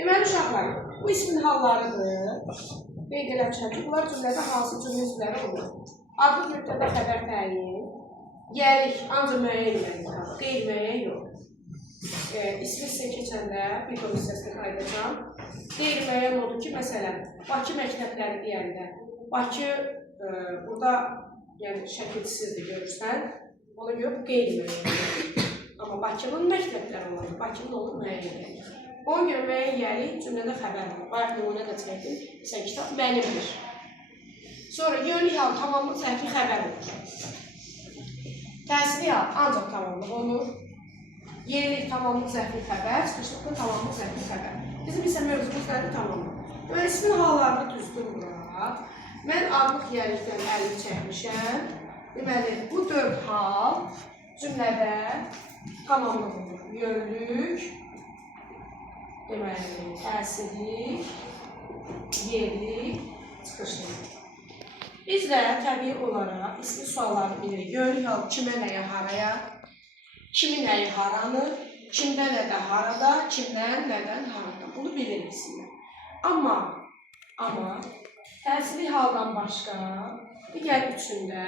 Deməli, uşaqlar, bu ismin hallarıdır. Qeyd eləmişəm ki, bunlar cümlədə hansı cümlə üzvləri olur? Adlı mübtəda xəbər təyin, gəlik, ancaq müəyyən eləmək, qeyri-müəyyən yox. İsmi sizə keçəndə bir qol hissəsini qayıdacam. Qeyri-müəyyən oldu ki, məsələn, Bakı məktəbləri deyəndə, Bakı burada şəkilsizdir, görürsən, ona görə bu qeyri-müəyyən. Amma Bakının məktəbləri olur, Bakının olur müəyyən gəlir. Ona görə müəyyən gəlir, cümlədə xəbər var. Bayaq nümunə də çəkdim, sən kitab mənimdir. Sonra yönlük hal, tamamlıq, zərfi xəbər olur. Təsirli hal, ancaq tamamlıq olur. Yenilik, tamamlıq, zərfi xəbər, çıxışlıqda tamamlıq, zərfi xəbər. Bizim isə mövzumuz nədir? Tamamlıq. Mən ismin hallarını düzdür bura. Mən adlıq yenilikdən əlini çəkmişəm. Deməli, bu 4 hal cümlədə tamamlıq olur. Yönlük, deməli, təsirlik, yerlik, çıxışlık. Biz də təbii olaraq ismi sualları bilirik. Yönlük hal kimə, nəyə, haraya, kimi, nəyi, haranı, kimdə, nədə, harada, kimdən, nədən, harada. Bunu bilirik isimlər. Amma təsirlik haldan başqa digər üçündə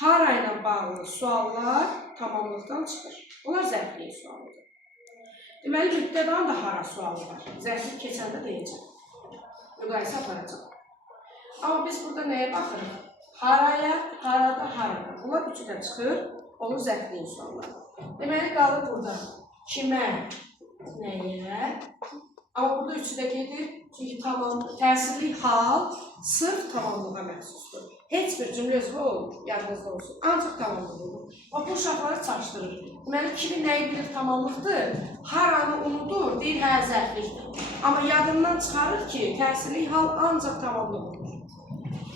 hara ilə bağlı suallar tamamlıqdan çıxır. Bunlar zərflik sualıdır. Deməli, mübtədanın da hara sualı var. Zərflik keçəndə deyəcəm. Müqayisə aparacaq. Amma biz burada nəyə baxırıq? Haraya, harada, harada. Bunlar üçü də çıxır, olur zərflik suallar. Deməli, qalır burada kimə, nəyə. Amma burada üçü də gedir. Çünki təsirlik hal sırf tamamlığa məxsusdur. Heç bir cümlə üzvü olmur, yadınızda olsun. Ancaq tamamlıq olur. Bu uşaqları çaşdırır. Deməli, kimi nəyi bilir tamamlıqdır, haranı unudur, deyir, hə, zərflikdir. Amma yadından çıxarır ki, təsirlik hal ancaq tamamlıq olur.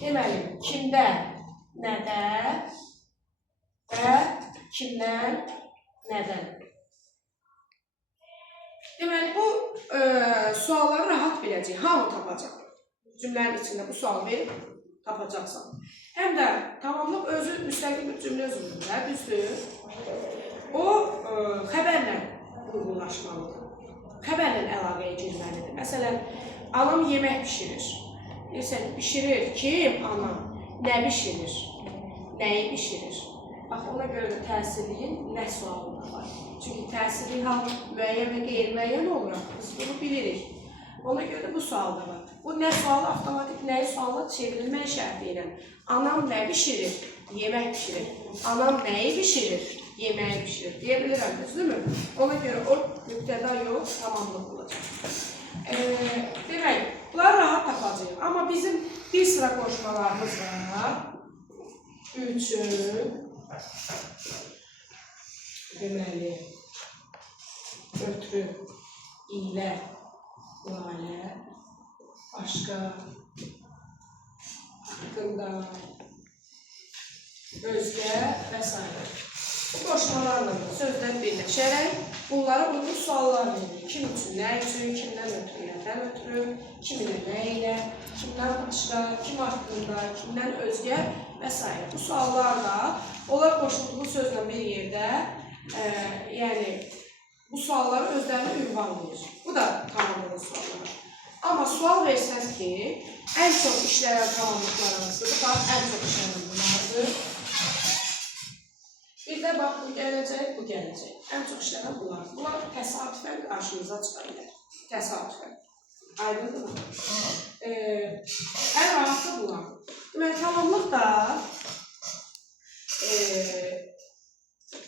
Deməli, kimdə, nədə və kimdən, nədən. Deməli, bu sualları rahat biləcək, hamı tapacaq. Cümlənin içində bu sual verib, tapacaqsan. Həm də tamamlıq özü müstəqil bir cümlə üzvüdür, düzdür. O, xəbərlə uyğunlaşmalıdır. Xəbərlə əlaqəyə girməlidir. Məsələn, anam yemək bişirir. Deyirsən, bişirir, kim? Anam. Nə bişirir? Nəyi bişirir? Bax, ona görə də təsirliyin nə sualı da var. Çünki təsirli hal müəyyən və qeyri-müəyyən olaraq biz bunu bilirik. Ona görə də bu sual da var. Bu nə sualı avtomatik nəyi sualına çevrilmək şərti ilə. Anam nə bişirir? Yemək bişirir. Anam nəyi bişirir? Yeməyi bişirir. Deyə bilirəm, düzdürmü? Ona görə o mübtəda yox, tamamlıq olacaq. Demək, bunları rahat tapacağıq. Amma bizim bir sıra qoşmalarımız var. Üçün, deməli, ötürü, ilə, lalə, başqa, haqqında, özgə və s. Bu qoşmalarla sözlər birləşərək bunlara uyğun suallar verilir. Kim üçün, nə üçün, kimdən ötürü, nədən ötürü, kiminlə, nə ilə, kimdən başqa, kim haqqında, kimdən özgə və s. Bu suallar da onlar qoşulduğu sözlə bir yerdə, yəni bu sualları özlərinə ünvanlayır. Bu da tamamlanan suallar. Amma sual versəz ki, ən çox işləyən tamamlıqlar arasıdır. Bax, ən çox işləyən bunlardır. Bir də bax, bu gələcək, bu gələcək. Ən çox işləyən bunlar. Bunlar təsadüfən qarşınıza çıxa bilər. Təsadüfən. Aydındır mı? Ən rahatı bunlar. Demək, tamamlıq da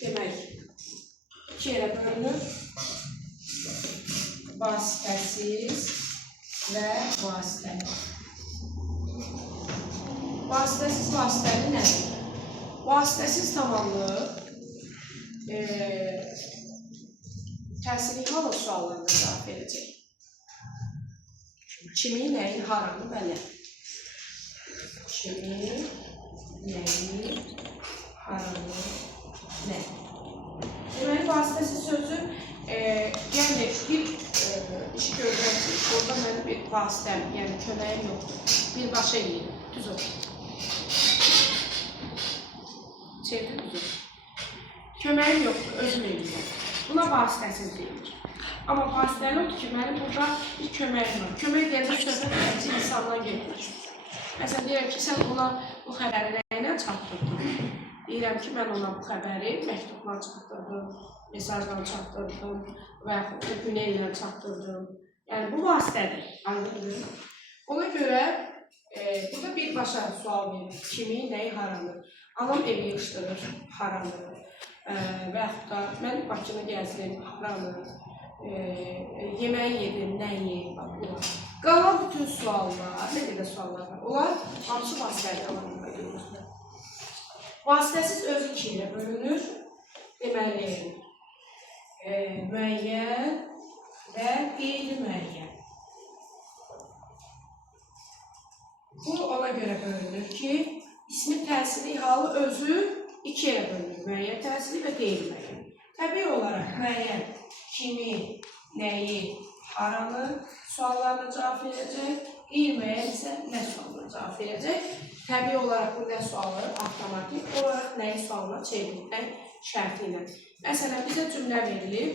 demək, iki yerə bölünür. Vasitəsiz və vasitəli. Vasitəsiz, vasitəli nədir? Vasitəsiz tamamlıq təsirli halın suallarına cavab verəcək. Kimi, nəyi, haranı və nə? Kimi, nəyi, haranı, nə? Deməli, vasitəsiz sözü, yəni bir işi görürəm ki, orada mənim bir vasitəm, yəni köməyim yoxdur. Birbaşa yiyir, düz olur. Çevir düzür. Köməyim yoxdur, özüm elimdə. Buna vasitəsiz deyilir. Amma vasitəli odur ki, mənim burada bir köməyim var. Kömək deyəndə söhbət təkcə insandan gedir. Məsələn, deyirəm ki, sən ona bu xəbəri nə ilə çatdırdın? Deyirəm ki, mən ona bu xəbəri məktubla çatdırdım, mesajla çatdırdım və yaxud da güneylə çatdırdım. Yəni, bu vasitədir, anladın. Ona görə burada birbaşa sual verir. Kimi, nəyi, haranı? Anam evi yığışdırır, haranı? Və yaxud da mən Bakını gəzdim, haranı? Yeməyi yedim, nəyi? Qalan bütün suallar, nə qədər suallar var? Onlar hamısı vasitəli alanında görülür. Vasitəsiz özü iki ilə bölünür. Deməli, müəyyən və qeyri-müəyyən. Bu ona görə bölünür ki, ismin təsiri halı özü iki ilə bölünür. Müəyyən təsiri və qeyri-müəyyən. Təbii olaraq müəyyən kimi, nəyi, haranı suallarına cavab verəcək, qeyri-müəyyən isə nə sualına cavab verəcək. Təbii olaraq bu nə sualı avtomatik olaraq nəyi sualına çevrilmək şərti ilə. Məsələn, bizə cümlə verilib.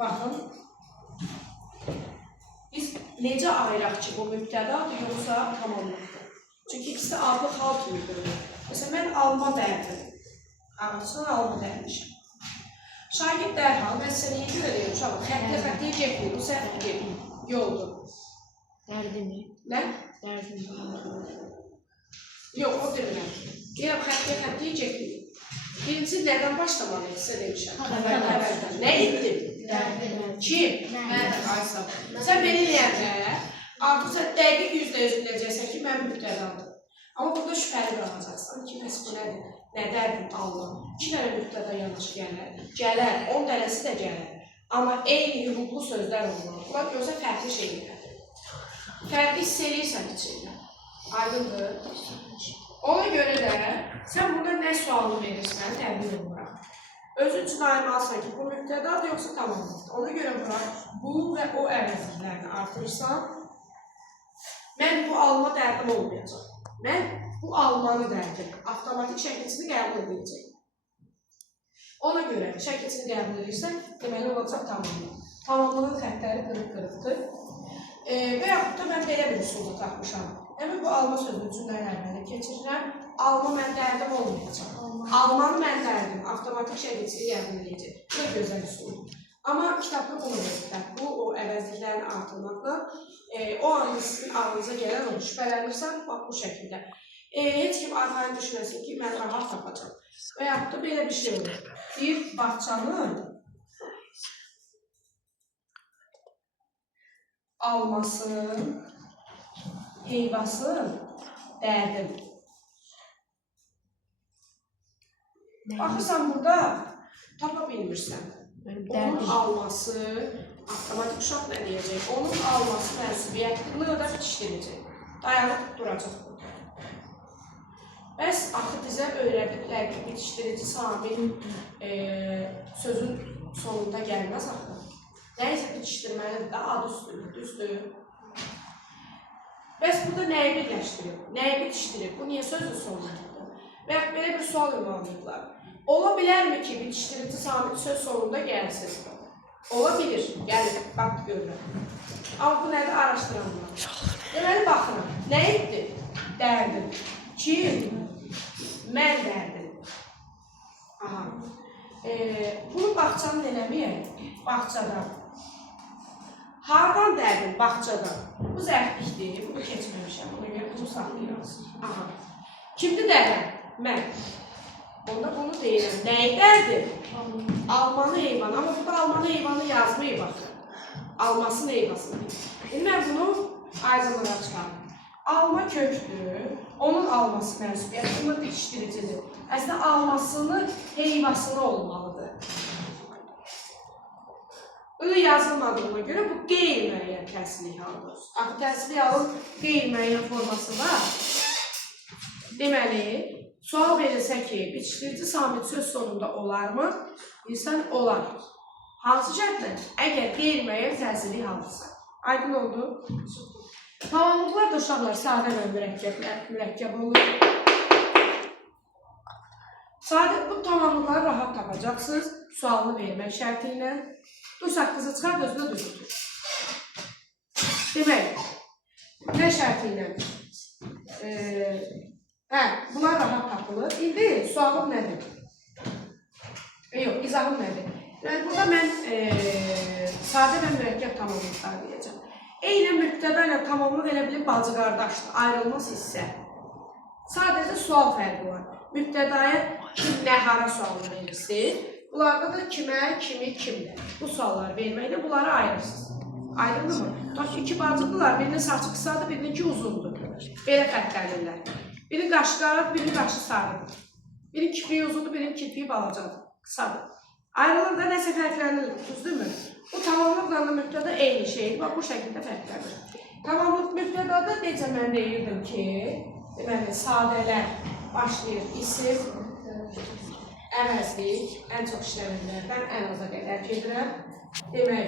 Baxın, biz necə ayıraq ki, bu mübtədadır, yoxsa tamamlıqdır? Çünki ikisi adlı xal kimi görülür. Məsələn, mən alma dərdim. Ağacdan alma dərmişəm. Şagird dərhal, mən sənə yeni görəyim, uşaqlar, xəttə getmir, bu səhv getmir, yoldur. Dərdi mi? Nə? Dərdi mi? Yox, o demirəm. Deyirəm, xəttə getmir. Birinci, nədən başlamalıyıq, sizə demişəm. Xəbərdən. Nə etdim? Kim? Aysa. Sən beni deyəndə, artıq sən dəqiq %100 biləcəksən ki, mən mübtədadır. Amma burada şübhəli qalacaqsan ki, bəs bu nədir? Nə dərdim Allah? 2 dənə mübtəda yanaşı gələr. Gələr, 10 dənəsi də gələr. Amma eyni hüquqlu sözlər olmalı. Bunlar gözə fərqli şeylərdir. Fərqli hiss eləyirsən içində. Aydındır. Ona görə də sən burada nə sualını verirsən, təbii olaraq. Özün üçün ayırmalısan ki, bu mübtədadır, yoxsa tamamlıqdır. Ona görə bura bu və o əvəzliklərini artırırsan, mən bu alma dərdim olmayacaq. Mən bu almanı dərdim, avtomatik şəkilçini qəbul edəcək. Ona görə şəkilçini qəbul edirsən, deməli olacaq tamamlıq. Tamamlığın xəttləri qırıq-qırıqdır. Və yaxud da mən belə bir üsulda tapmışam. Həmin bu alma sözünü cümlələrlə keçirirəm. Alma mən dərdim olmayacaq. Almanı mən dərdim, avtomatik şəkilçini qəbul edəcək. Bu da gözəl üsuldur. Amma kitabda bunu verirlər. Bu, o əvəzliklərini artırmaqla, o an sizin ağlınıza gələn olur. Şübhələnirsən, bax bu şəkildə. Heç kim arxayın düşünməsin ki, mən rahat tapacam. Və yaxud da belə bir şey olur. Bir bağçanın alması, heyvası, dərdim. Baxırsan burada tapa bilmirsən. Onun alması, avtomatik uşaq nə deyəcək? Onun alması mənsubiyyətini da bitişdirəcək. Dayanıb duracaq burada. Bəs axı bizə öyrədiblər ki, bitişdirici samil sözün sonunda gəlməz axı. Nəyisə bitişdirməlidir də, adı üstüdür, düzdür. Bəs burada nəyi birləşdirir? Nəyi bitişdirir? Bu niyə sözün sonundadır? Və yaxud belə bir sual ünvanlayıblar. Ola bilərmi ki, bitişdirici samil söz sonunda gəlsin? Ola bilir, gəlir, bax görürəm. Amma bu nədir? Araşdıranlar. Deməli, baxın, nə etdi? Dərdim. Kim? Mən dərdim. Aha. Bunu bağçanın eləməyək, bağçadan. Hardan dərdim? Bağçadan. Bu zərflikdir, bunu keçməmişəm, buna görə bunu saxlayırız. Aha. Kimdir dərdim? Mən. Onda bunu deyirəm. Nəyi dərdim? Almanı heyvanı. Amma burada almanı heyvanı yazmayı baxın. Almasını heyvasını. Mən bunu aydınlığa çıxarım. Alma kökdür. Onun alması mənsubiyyət. Bunlar bitişdiricidir. Əslində almasını heyvasını olmalıdır. Öyle yazılmadığına görə bu qeyri-müəyyən təsirli haldır. Axı təsirli halın qeyri-müəyyən forması var. Deməli, sual verilsə ki, bitişdirici samit söz sonunda olarmı? İnsan olar. Hansı şərtlə? Əgər qeyri-müəyyən təsirli haldırsa. Aydın oldu? Tamamlıqlar da uşaqlar sadə və mürəkkəb olur. Sadə bu tamamlıqları rahat tapacaqsınız sualını vermək şərti ilə. Rus haqqısı çıxar, özünə düzültür. Demək, nə şərti ilə? Bunlar rahat tapılır. İndi sualım nədir? Yox, izahım nədir? Yəni, burada mən sadə və mürəkkəb tamamlıqlar deyəcəm. Eynən mübtəda ilə tamamlıq elə bilib bacı qardaşdır, ayrılmaz hissə. Sadəcə sual fərqi var. Mübtədaya kim, nə, hara sualını verirsin. Bunlarda da kimə, kimi, kimdə. Bu sualları verməklə bunları ayırırsınız. Aydındır mı? Tutaq ki, iki bacıdırlar, birinin saçı qısadır, birinin uzundur. Belə fərqlənirlər. Birinin qaşı qaradır, birinin qaşı sarıdır. Birinin kipriyi uzundur, birinin kipriyi balacadır, qısadır. Ayrılır da nəsə fərqlənir, düzdürmü? Bu tamamlıqla da mübtəda eyni şeydir, bax bu şəkildə fərqlənir. Tamamlıq mübtədada necə mən deyirdim ki, deməli, sadələr başlayır isim, əvəzlik, ən çox işləmirlərdən ən aza qədər gedirəm. Demək,